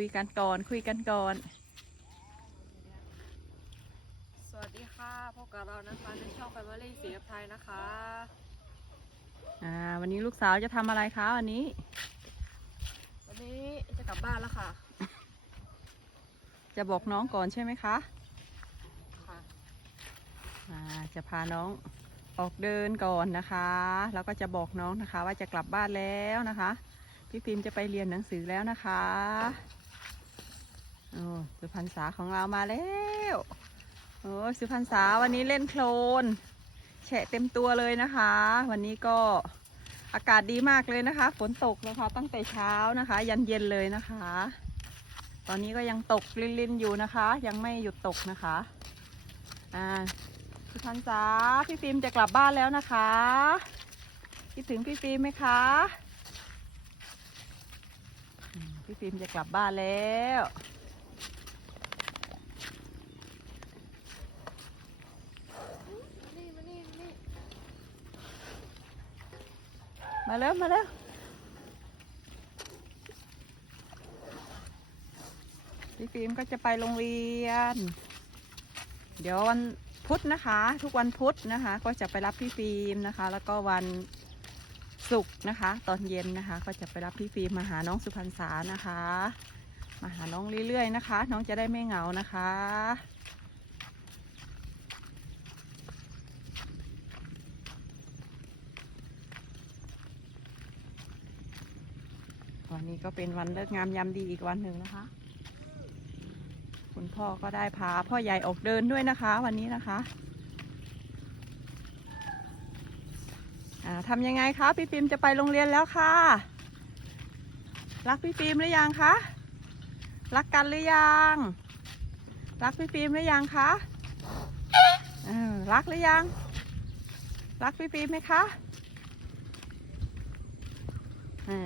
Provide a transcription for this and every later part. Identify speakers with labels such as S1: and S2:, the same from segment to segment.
S1: คุยกันก่อน คุยกันก่อน
S2: สวัสดีค่ะพบกับเรานะคะในช่อง Family สีกับไทยนะคะ
S1: อ่า วันนี้ลูกสาวจะทำอะไรคะวันนี้
S2: วันนี้จะกลับบ้านแล้วค่ะ
S1: จะบอกน้องก่อนใช่ไหมคะ
S2: ค่ะ
S1: อ่า จะพาน้องออกเดินก่อนนะคะ แล้วก็จะบอกน้องนะคะ ว่าจะกลับบ้านแล้วนะคะ พี่ฟิล์มจะไปเรียนหนังสือแล้วนะคะ โอ้สุพรรณษาของเรามาแล้วโอ้สุพรรณษาวันนี้เล่นโคลนแฉะเต็มตัวเลยนะคะ วันนี้ก็อากาศดีมากเลยนะคะ ฝนตกนะคะ ตั้งแต่เช้านะคะ ยันเย็นเลยนะคะ ตอนนี้ก็ยังตกลินๆอยู่นะคะ ยังไม่หยุดตกนะคะอ่าสุพรรณษาพี่ฟิล์มจะกลับบ้านแล้วนะคะคิดถึงพี่ฟิล์มไหมคะพี่ฟิล์มจะกลับบ้านแล้ว
S2: นี่มานี่มานี่
S1: มาเร็วมาเร็วพี่ฟิล์มก็จะไปโรงเรียน เดี๋ยววันพุธนะคะ ทุกวันพุธนะคะ ก็จะไปรับพี่ฟิล์มนะคะ แล้วก็วันศุกร์นะคะ ตอนเย็นนะคะ ก็จะไปรับพี่ฟิล์มมาหาน้องสุพรรณษานะคะ มาหาน้องเรื่อยๆนะคะ น้องจะได้ไม่เหงานะคะ วันนี้ก็เป็นวันเลิกงามยามดีอีกวันหนึ่งนะคะ คุณพ่อก็ได้พาพ่อใหญ่ออกเดินด้วยนะคะ วันนี้นะคะทำยังไงคะพี่ฟิล์มจะไปโรงเรียนแล้วค่ะ รักพี่ฟิล์มหรือยังคะ รักกันหรือยัง รักพี่ฟิล์มหรือยังคะรักหรือยัง รักพี่ฟิล์มไหมคะ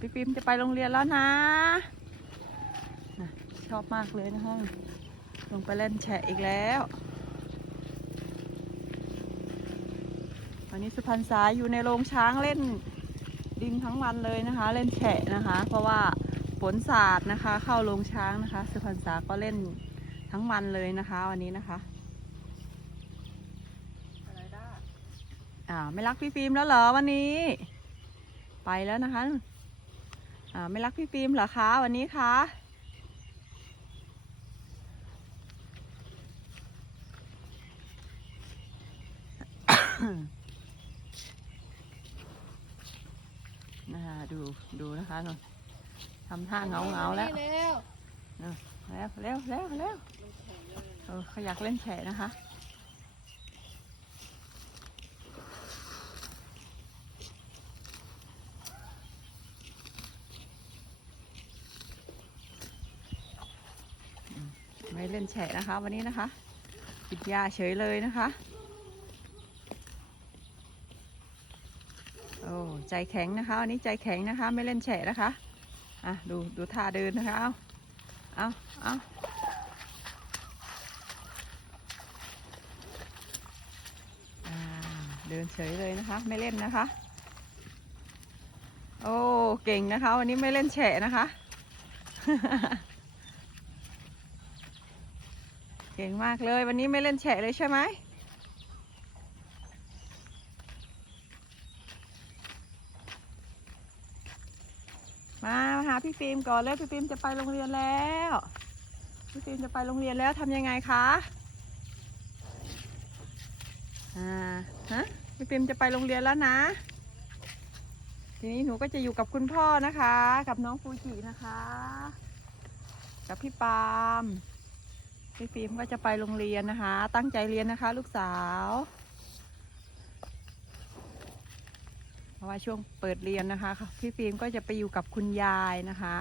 S1: พี่ปิมจะไปโรงเรียนแล้วนะ ชอบมากเลยนะคะลงไปเล่นแฉะอีกแล้ว วันนี้สุพรรณษายอยู่ในโรงช้างเล่นดินทั้งวันเลยนะคะ เล่นแฉะนะคะ เพราะว่าฝนสาดนะคะ เข้าโรงช้างนะคะ สุพรรณษาก็เล่นทั้งวันเลยนะคะ วันนี้นะคะ
S2: อะไรได้
S1: อ่าไม่รักพี่ฟิล์มแล้วเหรอวันนี้ ไปแล้วนะคะ อ่าไม่รักพี่ฟิล์มเหรอคะวันนี้คะนะคะดูดูนะคะนนทำท่าเงาเงาๆแล้ว
S2: นี่แล้ว
S1: แล้วเร็วเร็วเร็วเออเขาอยากเล่นแฉะนะคะ ไม่เล่นแฉะนะคะ วันนี้นะคะกินยาเฉยเลยนะคะโอ้ใจแข็งนะคะวันนี้ใจแข็งนะคะ ไม่เล่นแฉะนะคะอะดูดูท่าเดินนะคะเอาเอาเอาอ่าเดินเฉยเลยนะคะ ไม่เล่นนะคะ โอ้เก่งนะคะ วันนี้ไม่เล่นแฉะนะคะ เก่งมากเลย วันนี้ไม่เล่นแฉะเลยใช่ไหมมาหาพี่ฟิล์มก่อนเลยพี่ฟิล์มจะไปโรงเรียนแล้ว พี่ฟิล์มจะไปโรงเรียนแล้วทำยังไงคะอ่าฮะพี่ฟิล์มจะไปโรงเรียนแล้วนะ ทีนี้หนูก็จะอยู่กับคุณพ่อนะคะ กับน้องฟูจินะคะ กับพี่ปาล์ม พี่ฟิล์มก็จะไปโรงเรียนนะคะ ตั้งใจเรียนนะคะ ลูกสาว เพราะว่าช่วงเปิดเรียนนะคะ พี่ฟิล์มก็จะไปอยู่กับคุณยายนะคะ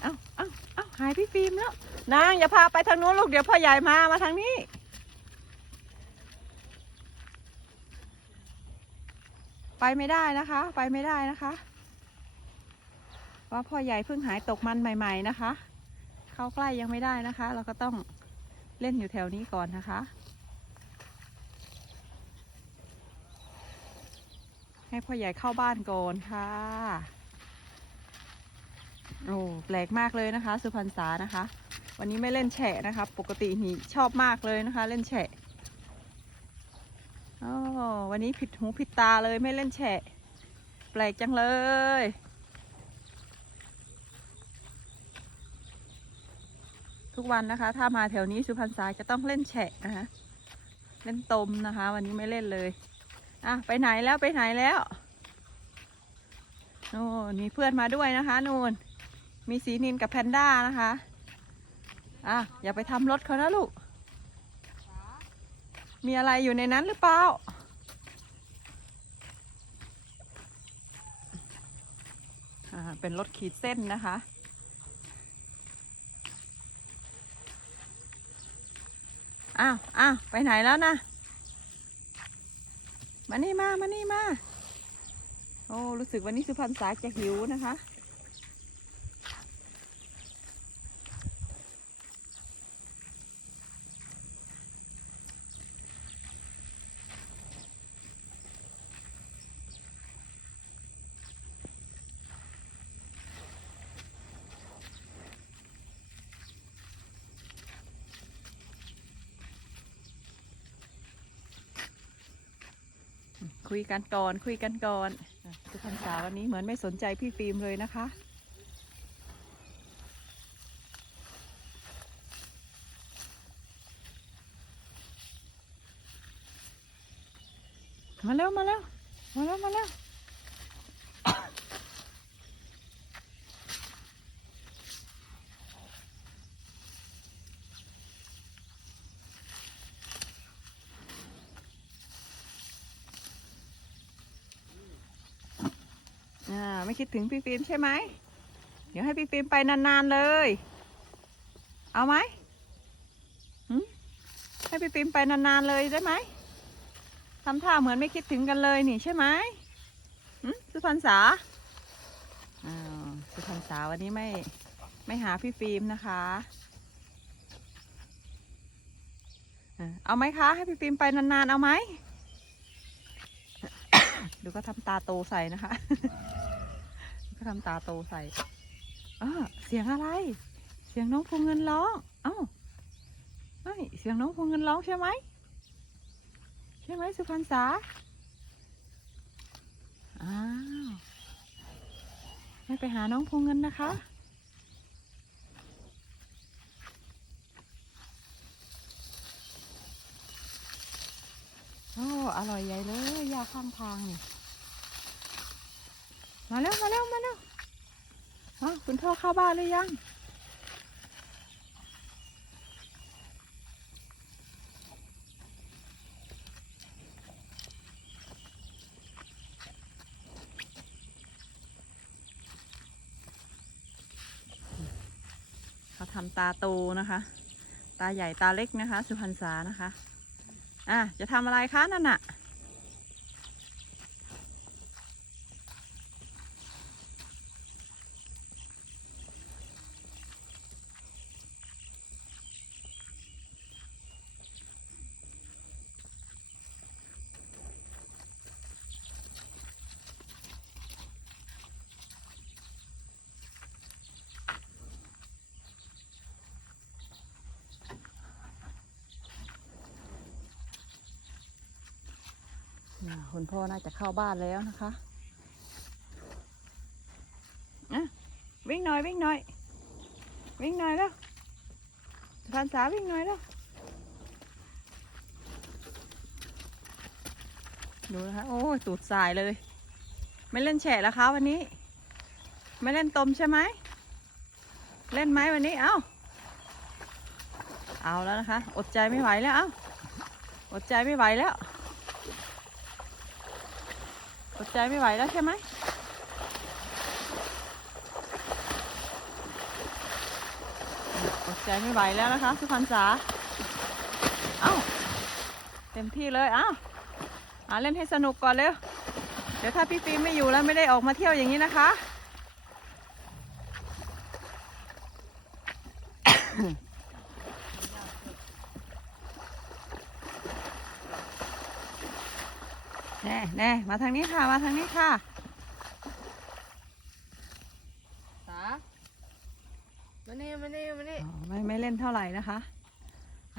S1: เอ้าเอ้าเอ้าหายพี่ฟิล์มแล้ว นางอย่าพาไปทางนู้นลูกเดี๋ยวพ่อใหญ่มา มาทางนี้ไปไม่ได้นะคะ ไปไม่ได้นะคะ เพราะพ่อใหญ่เพิ่งหายตกมันใหม่ ๆ นะคะ เข้าใกล้ยังไม่ได้นะคะ เราก็ต้องเล่นอยู่แถวนี้ก่อนนะคะ ให้พ่อใหญ่เข้าบ้านก่อนค่ะโอ้แปลกมากเลยนะคะ สุพรรณษานะคะ วันนี้ไม่เล่นแฉะนะคะ ปกตินี่ชอบมากเลยนะคะ เล่นแฉะอ๋อวันนี้ผิดหูผิดตาเลยไม่เล่นแฉะ แปลกจังเลย ทุกวันนะคะ ถ้ามาแถวนี้สุพรรณษายจะต้องเล่นแฉะนะคะเล่นตมนะคะ วันนี้ไม่เล่นเลยอะไปไหนแล้วไปไหนแล้วโน่นมีเพื่อนมาด้วยนะคะนู่นมีสีนินกับแพนด้านะคะอะอย่าไปทำรถเขานะลูก มีอะไรอยู่ในนั้นหรือเปล่าอ่าเป็นรถขีดเส้นนะคะ อ้าวอ้าวไปไหนแล้วนะ มานี่มา มานี่มา โอ้ รู้สึกวันนี้สุพรรณษาจะหิวนะคะ คุยกันก่อนคุยกันก่อนทุกพรรณษาวันนี้เหมือนไม่สนใจพี่ฟิล์มเลยนะคะ มาแล้วมาแล้วมาแล้วมาแล้ว ไม่คิดถึงพี่ฟิล์มใช่ไหม เดี๋ยวให้พี่ฟิล์มไปนานๆเลย เอาไหมหให้พี่ฟิล์มไปนานๆเลยได้ไหมทำท่าเหมือนไม่คิดถึงกันเลยนี่ใช่ไหมสุพรรณษาอ้าวสุพรรณษาวันนี้ไม่ไม่หาพี่ฟิล์มนะคะเอาไหมคะ ให้พี่ฟิล์มไปนานๆ เอาไหมดูก็ทำตาโตใส่นะคะ ก็ทำตาโตใส่อ่าเสียงอะไร เสียงน้องพงเงินร้องเอ้าไม่เสียงน้องพงเงินร้องใช่ไหมใช่ไหมสุพรรณษาอ้าวไม่ไปหาน้องพงเงินนะคะโอ้อร่อยใหญ่เลยยาข้างทางนี่ มาแล้วมาแล้วมาแล้วอ๋อคุณพ่อเข้าบ้านหรือยังเขาทำตาโตนะคะ ตาใหญ่ตาเล็กนะคะ สุพรรณษานะคะ อะ จะทำอะไรคะนั่นน่ะน่ะ คุณพ่อน่าจะเข้าบ้านแล้วนะคะอะวิ่งหน่อยวิ่งหน่อย วิ่งหน่อยแล้วพันษาวิ่งหน่อยแล้วดูนะคะโอ้ยตูดสายเลย ไม่เล่นแฉะแล้วคะวันนี้ ไม่เล่นตมใช่ไหมเล่นไหมวันนี้เอ้าเอาแล้วนะคะ อดใจไม่ไหวแล้วเอ้าอดใจไม่ไหวแล้ว อดใจไม่ไหวแล้วใช่ไหมอดใจไม่ไหวแล้วนะคะสุพรรณษาเอ้าเต็มที่เลยเอ้าอาเล่นให้สนุกก่อนเร็ว เดี๋ยวถ้าพี่ฟิล์มไม่อยู่แล้วไม่ได้ออกมาเที่ยวอย่างนี้นะคะแแน่มาทางนี้ค่ะ มาทางนี้ค่ะตา
S2: มานี่มานี่มานี่
S1: อ๋ไม่ไม่เล่นเท่าไหร่นะคะ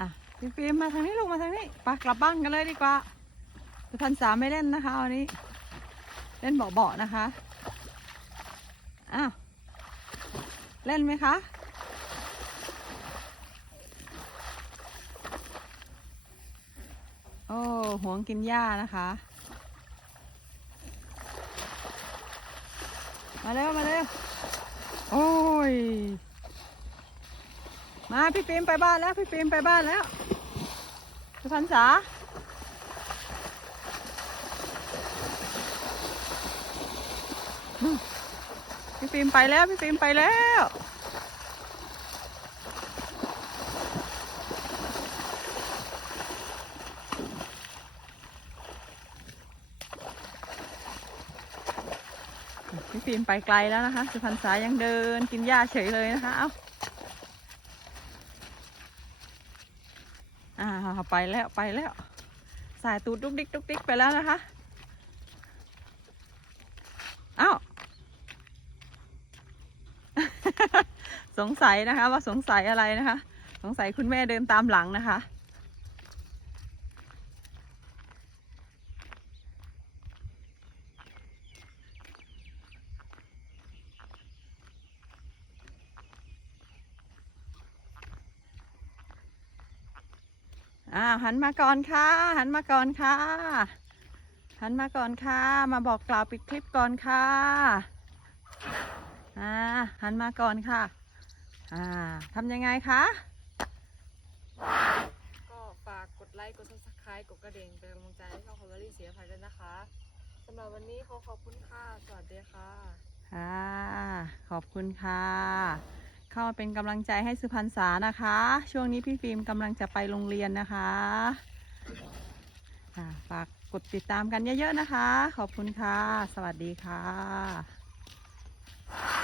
S1: อะปิ๊มปมาทางนี้ลูกมาทางนี้ไปกลับบ้านกันเลยดีกว่าพันสามไม่เล่นนะคะวันนี้ เล่นเบาๆนะคะ อ้าวเล่นไหมคะโอ้ห่วงกินหญ้านะคะ มาเร็วมาเร็วโอ้ย มาพี่ปิมไปบ้านแล้ว พี่ปิมไปบ้านแล้วพี่พันษาพี่ปิมไปแล้ว พี่ปิมไปแล้ว พี่ฟิล์มไปไกลแล้วนะคะ สุพรรณษายังเดินกินหญ้าเฉยเลยนะคะ เอาอ่าไปแล้วไปแล้ว สายตูดดุกดิกดุกดิกไปแล้วนะคะ เอ้า สงสัยนะคะว่าสงสัยอะไรนะคะ สงสัยคุณแม่เดินตามหลังนะคะ อ่าหันมาก่อนค่ะ หันมาก่อนค่ะ หันมาก่อนค่ะ มาบอกกล่าวปิดคลิปก่อนค่ะอ่าหันมาก่อนค่ะอ่าทำยังไงคะ
S2: ก็ฝากกดไลค์กด subscribe กดกระดิ่งเป็นกำลังใจให้ช่องคอมเมดี้เสียภัยด้วยนะคะสำหรับวันนี้ขอขอบคุณค่ะ สวัสดีค่ะ
S1: ค่ะ ขอบคุณค่ะ เข้ามาเป็นกำลังใจให้สุพรรณษานะคะ ช่วงนี้พี่ฟิล์มกำลังจะไปโรงเรียนนะคะฝากกดติดตามกันเยอะๆนะคะ ขอบคุณค่ะ สวัสดีค่ะ